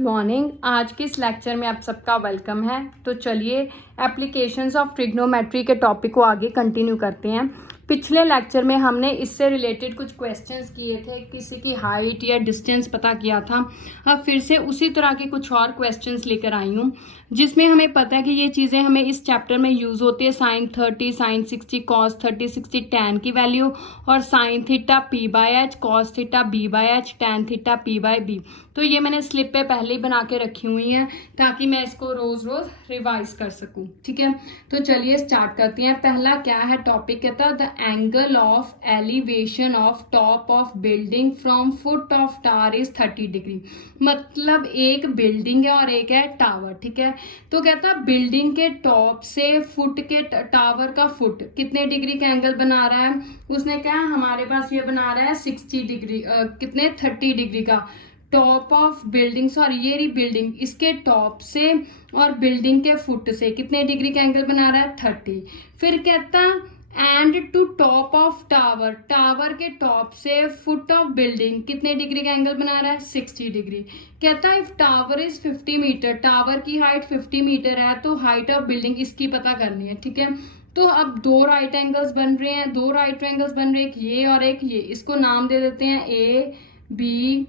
Morning. आज के इस लेक्चर में आप सबका वेलकम है। तो चलिए एप्लीकेशंस ऑफ ट्रिग्नोमेट्री के टॉपिक को आगे कंटिन्यू करते हैं। पिछले लेक्चर में हमने इससे रिलेटेड कुछ क्वेश्चंस किए थे, किसी की हाइट या डिस्टेंस पता किया था। अब फिर से उसी तरह के कुछ और क्वेश्चंस लेकर आई हूँ, जिसमें हमें पता है कि ये चीज़ें हमें इस चैप्टर में यूज़ होती है। साइन 30, साइन 60, कॉस 30, 60 टैन की वैल्यू, और sine theta P by H, cos theta B by H, tan theta P by B. तो ये मैंने स्लिप पे पहले ही बना के रखी हुई हैं ताकि मैं इसको रोज रोज रिवाइज कर सकूं। ठीक है, तो चलिए स्टार्ट करते हैं। पहला क्या है टॉपिक, कहता है the angle of elevation of top of building from foot of tower is 30 degree. मतलब एक बिल्डिंग है और एक है टावर। ठीक है, तो कहता है बिल्डिंग के टॉप से फुट के टावर का फुट कितने डिग्री का एंगल बना रहा है। उसने क्या, हमारे पास ये बना रहा है 60 डिग्री, कितने 30 डिग्री का। टॉप ऑफ बिल्डिंग, सॉरी ये रही बिल्डिंग, इसके टॉप से और बिल्डिंग के फुट से कितने डिग्री का एंगल बना रहा है 30। फिर कहता and to top of tower, tower के टॉप से फुट ऑफ बिल्डिंग कितने डिग्री का एंगल बना रहा है 60 डिग्री। कहता है if tower is 50 metre, tower की हाइट 50 मीटर है तो हाइट ऑफ बिल्डिंग इसकी पता करनी है। ठीक है, तो अब दो राइट एंगल्स बन रहे हैं, दो राइट एंगल्स बन रहे हैं, एक ये और एक ये। इसको नाम दे देते हैं A B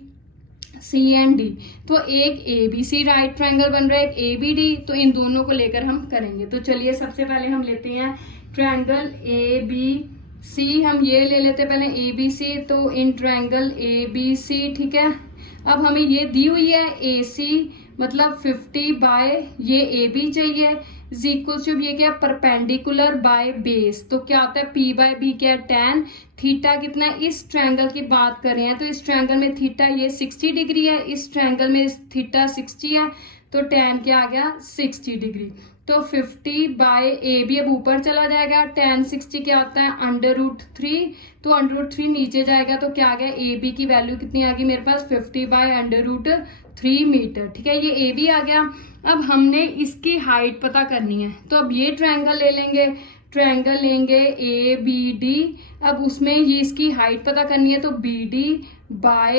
C and D. तो एक A B C right triangle बन रहा है, एक ए बी डी। तो इन दोनों को लेकर हम करेंगे। तो चलिए सबसे पहले हम लेते हैं ट्रायंगल ए बी सी। हम ये ले लेते हैं पहले ए बी सी। तो इन ट्रायंगल ए बी सी, ठीक है, अब हमें ये दी हुई है ए सी, मतलब 50 बाय ये ए बी चाहिए, इज इक्वल टू ये क्या, परपेंडिकुलर बाय बेस। तो क्या होता है पी बाय बी क्या है, टैन थीटा कितना है। इस ट्रायंगल की बात कर रहे हैं तो इस ट्रायंगल में थीटा ये 60 डिग्री है, इस ट्रायंगल में थीटा 60 है, तो टैन क्या आ गया 60 डिग्री। तो 50 बाय ए बी अब ऊपर चला जाएगा, टैन 60 क्या होता है √3। तो √3 नीचे जाएगा तो क्या आ गया, ए बी की वैल्यू कितनी आ गई मेरे पास 50 बाय √3 मीटर। ठीक है, ये ए बी आ गया। अब हमने इसकी हाइट पता करनी है, तो अब ये ट्रायंगल ले लेंगे, ट्रायंगल लेंगे ए बी डी। अब उसमें ये इसकी हाइट पता करनी है, तो बी डी बाय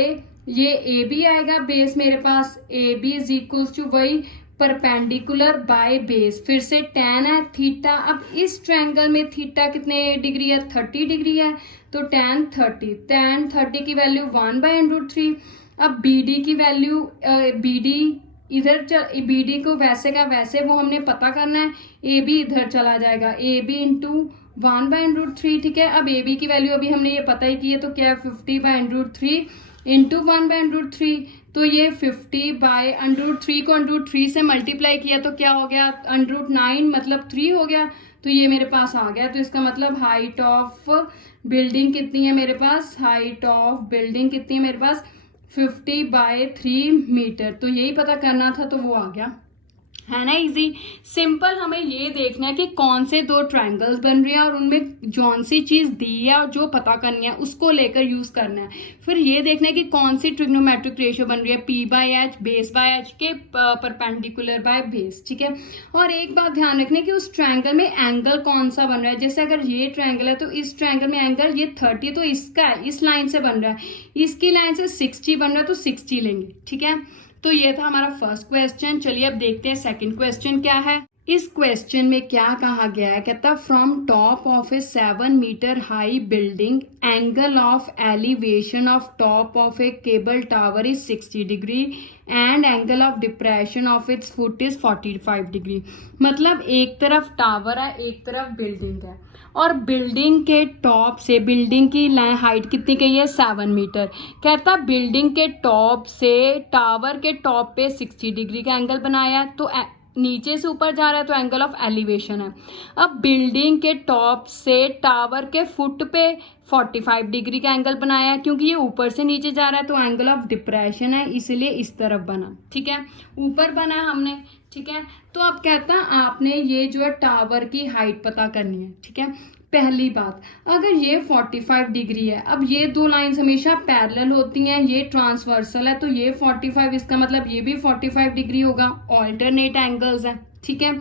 ये ए बी आएगा बेस मेरे पास, A B is equal to वही परपेंडिकुलर बाय बेस। फिर से टैन है थीटा, अब इस ट्रायंगल में थीटा कितने डिग्री है 30 डिग्री है, तो टैन 30, टैन 30 की वैल्यू 1/√3। अब बी डी की वैल्यू, बी डी इधर बी डी को वैसे का वैसे वो हमने पता करना है, ए बी इधर चला जाएगा, ए बी इंटू 1/√3। ठीक है, अब ए बी की वैल्यू अभी हमने ये पता ही की है, तो क्या है 50/√3 इंटू 1/√3। तो ये 50 बाय √3 को √3 से मल्टीप्लाई किया तो क्या हो गया √9, मतलब 3 हो गया। तो ये मेरे पास आ गया। तो इसका मतलब हाइट ऑफ बिल्डिंग कितनी है मेरे पास, हाइट ऑफ बिल्डिंग कितनी है मेरे पास 50 बाय 3 मीटर। तो यही पता करना था, तो वो आ गया, है ना इजी सिंपल। हमें ये देखना है कि कौन से दो ट्रायंगल्स बन रहे हैं और उनमें जौन सी चीज दी है और जो पता करनी है उसको लेकर यूज करना है। फिर ये देखना है कि कौन सी ट्रिग्नोमेट्रिक रेशियो बन रही है, P by H base by H के परपेंडिकुलर बाय बेस। ठीक है, और एक बात ध्यान रखने की उस ट्रायंगल में एंगल कौन सा बन रहा है। जैसे अगर ये ट्रायंगल है तो इस ट्रायंगल में एंगल ये 30, तो इसका है, इस लाइन से बन रहा है, इसकी लाइन से 60 बन रहा है, तो 60 लेंगे। ठीक है, तो ये था हमारा फर्स्ट क्वेश्चन। चलिए अब देखते हैं सेकंड क्वेश्चन क्या है। इस क्वेश्चन में क्या कहा गया है, कहता from top of a 7 metre high building angle of elevation of top of a cable tower is 60 degree and angle of depression of its foot is 45 degree. मतलब एक तरफ टावर है, एक तरफ बिल्डिंग है, और बिल्डिंग के टॉप से, बिल्डिंग की हाइट कितनी कही है 7 मीटर। कहता बिल्डिंग के टॉप से टावर के टॉप पे 60 डिग्री का एंगल बनाया, तो नीचे से ऊपर जा रहा है तो एंगल ऑफ एलिवेशन है। अब बिल्डिंग के टॉप से टावर के फुट पे 45 डिग्री का एंगल बनाया है, क्योंकि ये ऊपर से नीचे जा रहा है तो एंगल ऑफ डिप्रेशन है, इसलिए इस तरफ बना। ठीक है, ऊपर बना है हमने। ठीक है, तो अब कहता आपने ये जो है टावर की हाइट पता करनी है। ठीक है, पहली बात, अगर ये 45 डिग्री है, अब ये दो लाइंस हमेशा पैरेलल होती हैं, ये ट्रांसवर्सल है, तो ये 45, इसका मतलब ये भी 45 डिग्री होगा, ऑल्टरनेट एंगल्स है। ठीक है,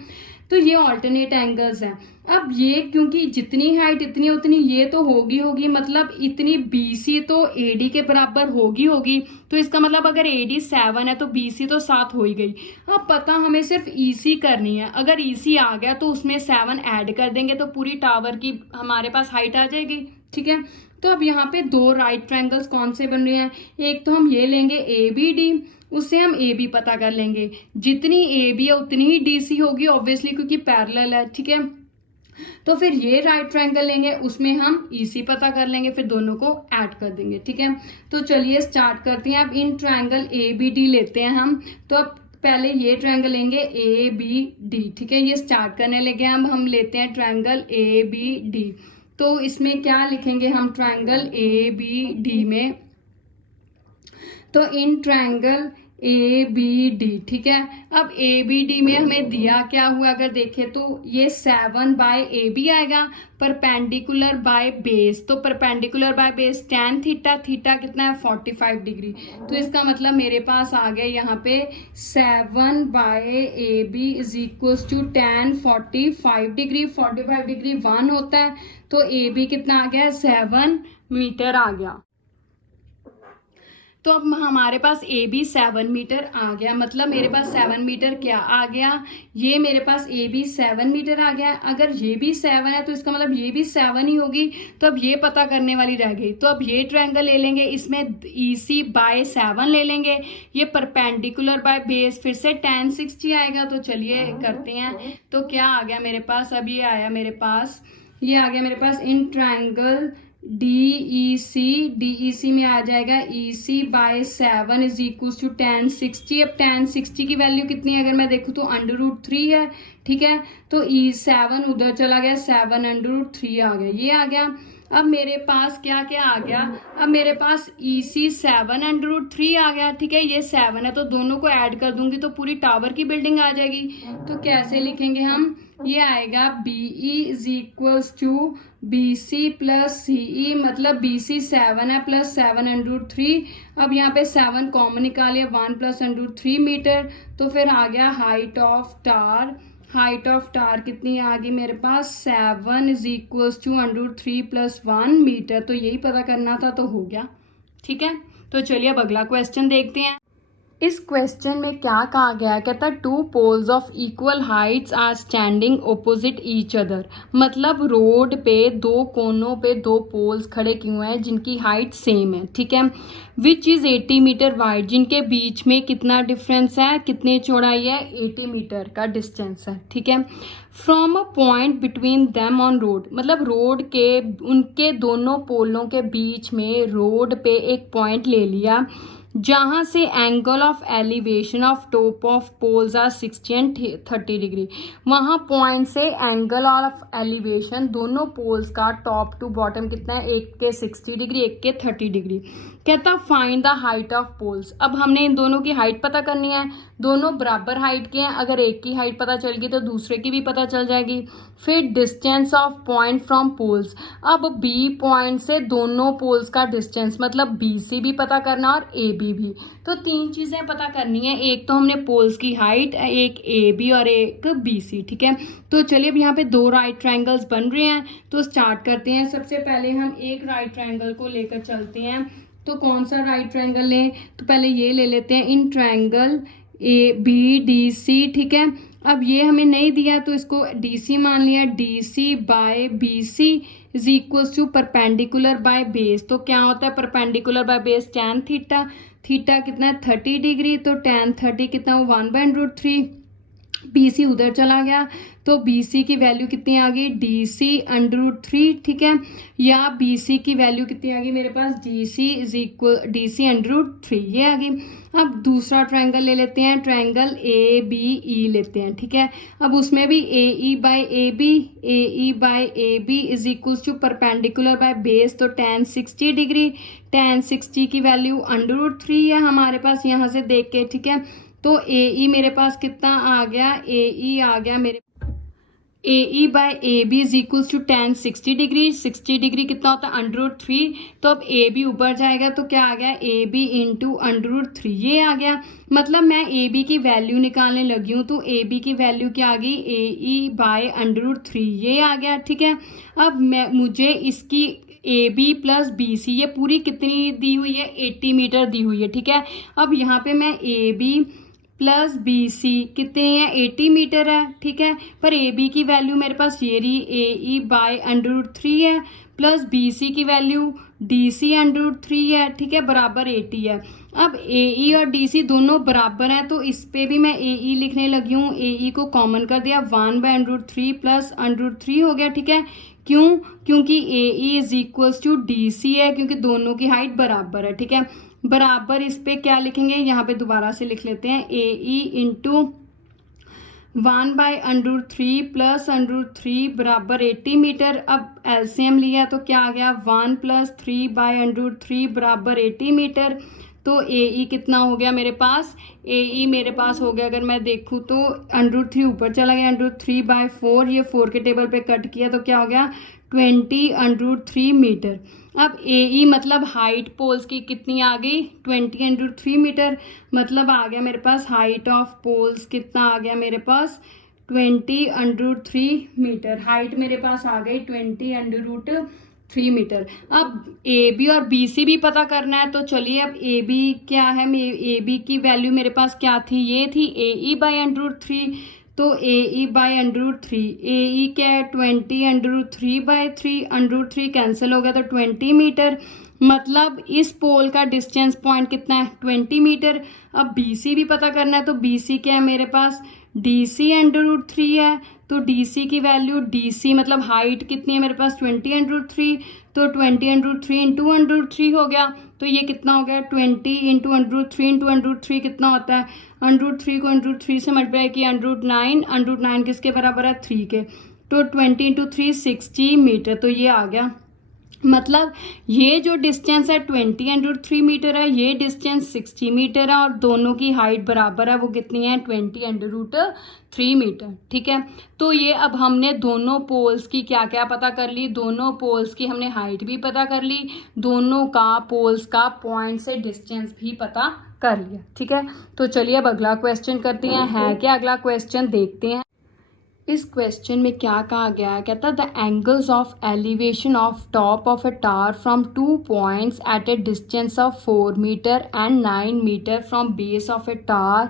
तो ये ऑल्टरनेट एंगल्स हैं। अब ये क्योंकि जितनी हाइट इतनी उतनी ये तो होगी मतलब इतनी BC तो AD के बराबर होगी। तो इसका मतलब अगर AD 7 है तो BC तो 7 हो ही गई। अब पता हमें सिर्फ EC करनी है। अगर EC आ गया तो उसमें 7 ऐड कर देंगे तो पूरी टावर की हमारे पास हाइट आ जाएगी। ठीक है, तो अब यहाँ पे दो राइट ट्रायंगल्स कौन से बन रहे हैं, एक तो हम ये लेंगे ABD, उससे हम AB पता कर लेंगे। जितनी AB है उतनी ही DC होगी ऑब्वियसली, क्योंकि पैरेलल है। ठीक है, तो फिर ये राइट ट्रायंगल लेंगे, उसमें हम EC पता कर लेंगे, फिर दोनों को ऐड कर देंगे। ठीक है, तो चलिए स्टार्ट करते हैं। अब इन ट्रायंगल ABD लेते हैं हम। तो अब पहले ये ट्रायंगल लेंगे ABD। ठीक है, ये स्टार्ट करने लगे हम लेते हैं ट्रायंगल ABD। तो इसमें क्या लिखेंगे हम ट्रायंगल ABD में, तो इन ट्रायंगल ABD। ठीक है, अब ABD में हमें दिया क्या हुआ, अगर देखें तो ये 7 बाय AB आएगा, परपेंडिकुलर बाय बेस। तो perpendicular by base tan theta, theta कितना है 45 डिग्री। तो इसका मतलब मेरे पास आ गया यहाँ पे 7 by AB is equals to tan 45 degree. 45 degree 1 होता है, तो AB कितना आ गया 7 मीटर आ गया। तो अब हमारे पास AB 7 मीटर आ गया, मतलब मेरे पास 7 मीटर क्या आ गया, ये मेरे पास AB 7 मीटर आ गया। अगर ये भी 7 है तो इसका मतलब ये भी 7 ही होगी। तो अब ये पता करने वाली रह गई। तो अब ये ट्रायंगल ले लेंगे, इसमें EC बाय 7 ले लेंगे, ये परपेंडिकुलर बाय बेस फिर से tan 60 आएगा। तो चलिए करते हैं। तो क्या आ गया मेरे पास, अब ये आया मेरे पास, ये आ गया मेरे पास इन ट्रायंगल DEC में आ जाएगा EC by 7 is equal to tan 60। अब tan 60 की वैल्यू कितनी है अगर मैं देखूँ तो √3 है। ठीक है, तो E7 उधर चला गया, 7 √3 आ गया, ये आ गया। अब मेरे पास क्या क्या आ गया, अब मेरे पास EC 7 √3 आ गया। ठीक है, ये 7 है तो दोनों को ऐड कर दूंगी तो पूरी टावर की बिल्डिंग आ जाएगी। तो कैसे लिखेंगे हम, ये आएगा BE is equals to BC plus CE, मतलब BC 7 है प्लस 7 √3। अब यहाँ पे 7 कॉमन निकालिए, 1 प्लस √3 मीटर। तो फिर आ गया height of tower, height of tower कितनी आ गई मेरे पास 7 is equals to √3 plus 1 metre. तो यही पता करना था, तो हो गया। ठीक है, तो चलिए अब अगला क्वेश्चन देखते हैं। इस क्वेश्चन में क्या कहा गया है, कहता है 2 poles of equal heights are standing opposite each other. मतलब रोड पे दो कोनों पे दो पोल्स खड़े किए हुए हैं जिनकी हाइट सेम है। ठीक है, विच इज 80 मीटर वाइड, जिनके बीच में कितना डिफरेंस है, कितनी चौड़ाई है, 80 मीटर का डिस्टेंस है। ठीक है, from a point between them on road, मतलब रोड के उनके दोनों पोलों के बीच में रोड पे एक पॉइंट ले लिया जहाँ से angle of elevation of top of poles are 60 and 30 degree. वहाँ पॉइंट से एंगल ऑफ एलिवेशन दोनों पोल्स का टॉप टू बॉटम कितना है, एक के 60 डिग्री एक के 30 डिग्री। कहता find the height of poles. अब हमने इन दोनों की हाइट पता करनी है, दोनों बराबर हाइट के हैं, अगर एक की हाइट पता चल गई तो दूसरे की भी पता चल जाएगी। फिर distance of point from poles, अब B पॉइंट से दोनों पोल्स का डिस्टेंस, मतलब BC भी पता करना और AB भी। तो 3 चीज़ें पता करनी है, एक तो हमने पोल्स की हाइट, एक AB और एक BC। ठीक है, तो चलिए अब यहाँ पे 2 राइट ट्रायंगल्स बन रहे हैं, तो स्टार्ट करते हैं। सबसे पहले हम एक राइट ट्रायंगल को लेकर चलते हैं। तो कौन सा राइट ट्रायंगल लें, तो पहले ये ले लेते हैं इन ट्रायंगल ABDC। ठीक है, अब ये हमें नहीं दिया तो इसको DC मान लिया, DC by BC is equals to perpendicular by base. तो क्या होता है perpendicular by base tan theta, theta कितना है 30 डिग्री, तो tan 30 कितना हो 1 बाय √3। BC उधर चला गया तो BC की वैल्यू कितनी आ गई DC √3। ठीक है, या BC की वैल्यू कितनी आ गई मेरे पास DC इज इक्वल DC √3, ये आ गई। अब दूसरा ट्रायंगल ले लेते हैं, ट्रायंगल ABE लेते हैं। ठीक है, अब उसमें भी AE by AB is equal to perpendicular by base, तो tan 60 डिग्री, tan 60 की वैल्यू √3 है हमारे पास यहाँ से देख के। ठीक है, तो AE मेरे पास कितना आ गया, AE आ गया मेरे, A E by A B is equals to tan 60 degree. 60 degree कितना होता है √3। तो अब ए बी ऊपर जाएगा तो क्या आ गया ए बी इंटू √3 ये आ गया। मतलब मैं ए बी की वैल्यू निकालने लगी हूँ तो ए बी की वैल्यू क्या आ गई ए ई बाय √3 ये आ गया। ठीक है, अब मुझे इसकी A B plus B C ये पूरी कितनी दी हुई है 80 मीटर दी हुई है। ठीक है, अब यहाँ पे मैं A B plus B C कितने हैं 80 मीटर है। ठीक है, पर ए बी की वैल्यू मेरे पास ये रही ए ई बाय √3 है प्लस बी सी की वैल्यू डी सी √3 है। ठीक है, बराबर 80 है। अब ए ई और डी सी दोनों बराबर हैं तो इस पे भी मैं ए ई लिखने लगी हूँ। ए ई को कॉमन कर दिया 1/√3 प्लस √3 हो गया। ठीक है, क्यों? क्योंकि A E is equals to D C है क्योंकि दोनों की हाइट बराबर है। ठीक है, बराबर इस पे क्या लिखेंगे यहाँ पे दोबारा से लिख लेते हैं ए ई इंटू 1/√3 प्लस √3 बराबर 80 मीटर। अब एलसीएम लिया तो क्या आ गया 1 प्लस 3/√3 बराबर 80 मीटर। तो ए ई कितना हो गया मेरे पास ए ई मेरे पास हो गया अगर मैं देखूँ तो √3 ऊपर चला गया √3/4 ये 4 के टेबल पे कट किया तो क्या हो गया 20 √3 मीटर। अब ए ई मतलब हाइट पोल्स की कितनी आ गई 20 √3 मीटर। मतलब आ गया मेरे पास हाइट ऑफ पोल्स कितना आ गया मेरे पास 20 √3 मीटर। हाइट मेरे पास आ गई 20 √3 मीटर। अब ए बी और बी सी भी पता करना है तो चलिए अब ए बी क्या है ए बी की वैल्यू मेरे पास क्या थी ये थी ए ई बाय √3 तो ए ई बाय √3 ए ई क्या है 20 √3/3 √3 कैंसिल हो गया तो 20 मीटर। मतलब इस पोल का डिस्टेंस पॉइंट कितना है 20 मीटर। अब बी सी भी पता करना है तो बी सी क्या है मेरे पास डी सी √3 है तो डी सी की वैल्यू डी सी मतलब हाइट कितनी है मेरे पास 20 √3 तो 20 √3 इंटू √3 हो गया। तो ये कितना हो गया 20 इंटू √3 इंटू √3 कितना होता है √3 को √3 से मल्टीप्लाई किया √9 किसके बराबर है 3 के। तो 20 इंटू 3 60 मीटर तो ये आ गया। मतलब ये जो डिस्टेंस है 20 √3 मीटर है ये डिस्टेंस 60 मीटर है और दोनों की हाइट बराबर है वो कितनी है 20 √3 मीटर। ठीक है, तो ये अब हमने दोनों पोल्स की क्या क्या पता कर ली दोनों पोल्स की हमने हाइट भी पता कर ली दोनों का पोल्स का पॉइंट से डिस्टेंस भी पता कर लिया। ठीक है, तो चलिए अब अगला क्वेश्चन करते हैं है क्या अगला क्वेश्चन देखते हैं। इस क्वेश्चन में क्या कहा गया है कहता है the angles of elevation of top of a tower from 2 points at a distance of 4 metre and 9 metre from base of a tower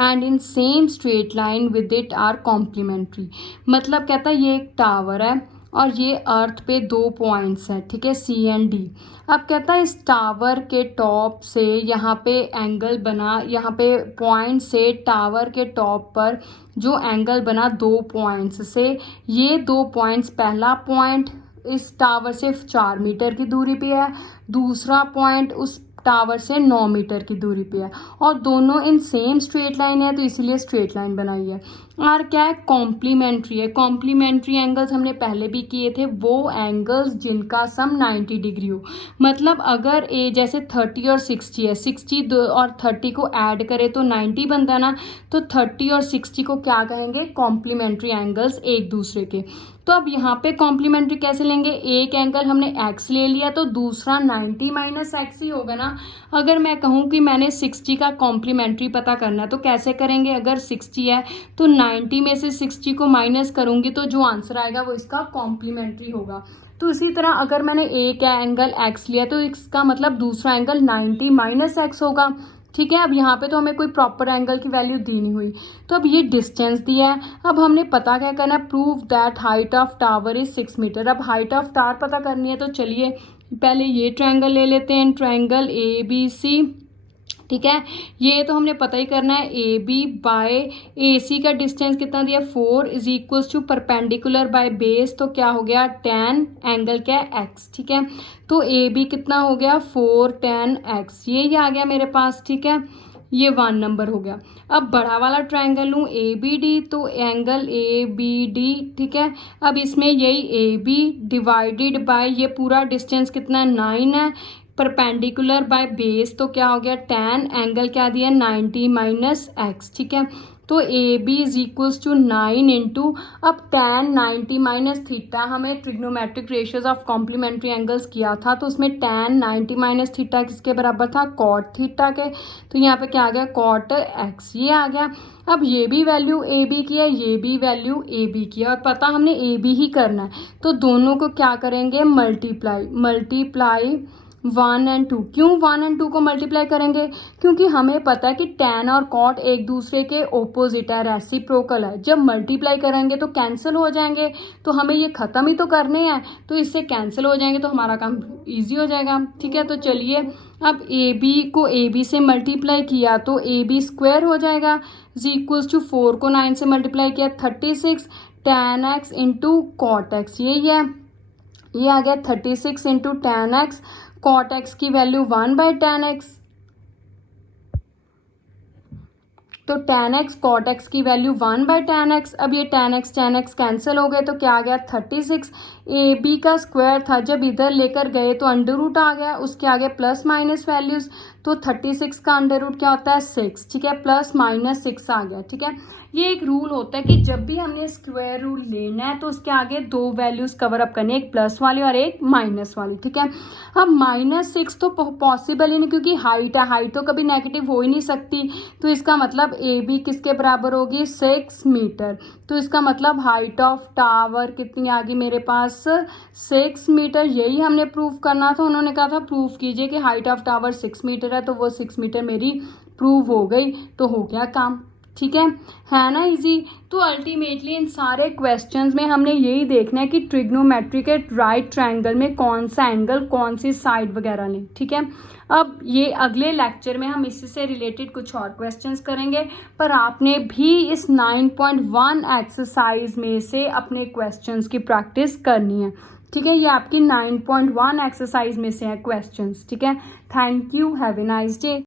and in same straight line with it are complementary. मतलब कहता है ये एक tower है और ये अर्थ पे 2 points हैं। ठीक है, सी एंड डी। अब कहता है इस टावर के टॉप से यहाँ पे एंगल बना यहाँ पे पॉइंट से टावर के टॉप पर जो एंगल बना 2 पॉइंट्स से ये 2 पॉइंट्स पहला पॉइंट इस टावर से 4 मीटर की दूरी पे है दूसरा पॉइंट उस टावर से 9 मीटर की दूरी पे है और दोनों इन सेम स्ट्रेट लाइन है तो इसीलिए स्ट्रेट लाइन बनाई है। और क्या है कॉम्प्लीमेंट्री है। कॉम्प्लीमेंट्री एंगल्स हमने पहले भी किए थे वो एंगल्स जिनका सम 90 डिग्री हो। मतलब अगर ए जैसे 30 और 60 है 60 और 30 को ऐड करें तो 90 बनता है ना तो 30 और 60 को क्या कहेंगे कॉम्प्लीमेंट्री एंगल्स एक दूसरे के। तो अब यहाँ पे कॉम्प्लीमेंट्री कैसे लेंगे एक एंगल हमने x ले लिया तो दूसरा 90 माइनस एक्स ही होगा ना। अगर मैं कहूँ कि मैंने 60 का कॉम्प्लीमेंट्री पता करना है तो कैसे करेंगे अगर 60 है तो 90 में से 60 को माइनस करूँगी तो जो आंसर आएगा वो इसका कॉम्प्लीमेंट्री होगा। तो इसी तरह अगर मैंने एक एंगल x लिया तो इसका मतलब दूसरा एंगल 90 माइनस एक्स होगा। ठीक है, अब यहाँ पे तो हमें कोई प्रॉपर एंगल की वैल्यू दी नहीं हुई तो अब ये डिस्टेंस दिया है। अब हमने पता क्या करना है prove that height of tower is 6 metre. अब हाइट ऑफ टावर पता करनी है तो चलिए पहले ये ट्रायंगल ले लेते हैं ट्रायंगल ए बी सी। ठीक है, ये तो हमने पता ही करना है ए बी बाय ए सी का डिस्टेंस कितना दिया 4 is equals to perpendicular by base तो क्या हो गया tan एंगल क्या है x। ठीक है, तो ए बी कितना हो गया 4 tan x ये आ गया मेरे पास। ठीक है, ये 1 नंबर हो गया। अब बड़ा वाला ट्रायंगल लूँ ए बी डी तो एंगल ए बी डी। ठीक है, अब इसमें यही ए बी डिवाइडेड बाय ये पूरा डिस्टेंस कितना 9 है परपेंडिकुलर बाय बेस तो क्या हो गया tan एंगल क्या दिया 90 माइनस एक्स। ठीक है, तो A B is equals to 9 into, अब tan 90 माइनस थीटा, हमें trigonometric ratios of complementary angles किया था, तो उसमें tan 90 माइनस थीटा किसके बराबर था, कॉट थीटा के। तो यहाँ पे क्या आ गया, कॉट एक्स, ये आ गया। अब ये भी वैल्यू ए बी की है, ये भी वैल्यू ए बी की है, और पता हमने ए बी ही करना है, तो दोनों को क्या करेंगे, मल्टीप्लाई 1 और 2। क्यों 1 और 2 को मल्टीप्लाई करेंगे, क्योंकि हमें पता है कि tan और cot एक दूसरे के ओपोजिट है, रेसिप्रोकल है। जब मल्टीप्लाई करेंगे तो कैंसिल हो जाएंगे, तो हमें ये ख़त्म ही तो करने हैं, तो इससे कैंसिल हो जाएंगे तो हमारा काम इजी हो जाएगा। ठीक है, तो चलिए अब ए बी को ए बी से मल्टीप्लाई किया तो ए बी स्क्वायर हो जाएगा, इज इक्वल्स टू 4 को 9 से मल्टीप्लाई किया 36 tan x into cot x, यही है, ये आ गया 36 into tan x, cot x की वैल्यू 1/tan x, तो tan x cot x की वैल्यू 1/tan x। अब ये tan x कैंसिल हो गए, तो क्या आ गया 36। ए बी का स्क्वायर था, जब इधर लेकर गए तो अंडर रूट आ गया, उसके आगे प्लस माइनस वैल्यूज, तो 36 का अंडर रूट क्या होता है 6, ठीक है, प्लस माइनस 6 आ गया। ठीक है, ये एक रूल होता है कि जब भी हमने स्क्वायर रूल लेना है तो उसके आगे दो वैल्यूज कवर अप करनी है, एक प्लस वाली और एक माइनस वाली। ठीक है, अब -6 तो पॉसिबल ही नहीं, क्योंकि हाइट है, हाइट तो कभी नेगेटिव हो ही नहीं सकती, तो इसका मतलब ए बी किसके बराबर होगी 6 मीटर। तो इसका मतलब हाइट ऑफ टावर कितनी आ गई मेरे पास 6 मीटर। यही हमने प्रूव करना था, उन्होंने कहा था प्रूव कीजिए कि हाइट ऑफ टावर 6 मीटर है, तो वो 6 मीटर मेरी प्रूव हो गई, तो हो गया काम। ठीक है ना इजी। तो अल्टीमेटली इन सारे क्वेश्चंस में हमने यही देखना है कि ट्रिग्नोमेट्री के राइट ट्रायंगल में कौन सा एंगल, कौन सी साइड वगैरह लें। ठीक है, अब ये अगले लेक्चर में हम इससे रिलेटेड कुछ और क्वेश्चंस करेंगे, पर आपने भी इस 9.1 एक्सरसाइज में से अपने क्वेश्चंस की प्रैक्टिस करनी है। ठीक है, ये आपकी 9.1 एक्सरसाइज में से है क्वेश्चंस। ठीक है, thank you, have a nice day.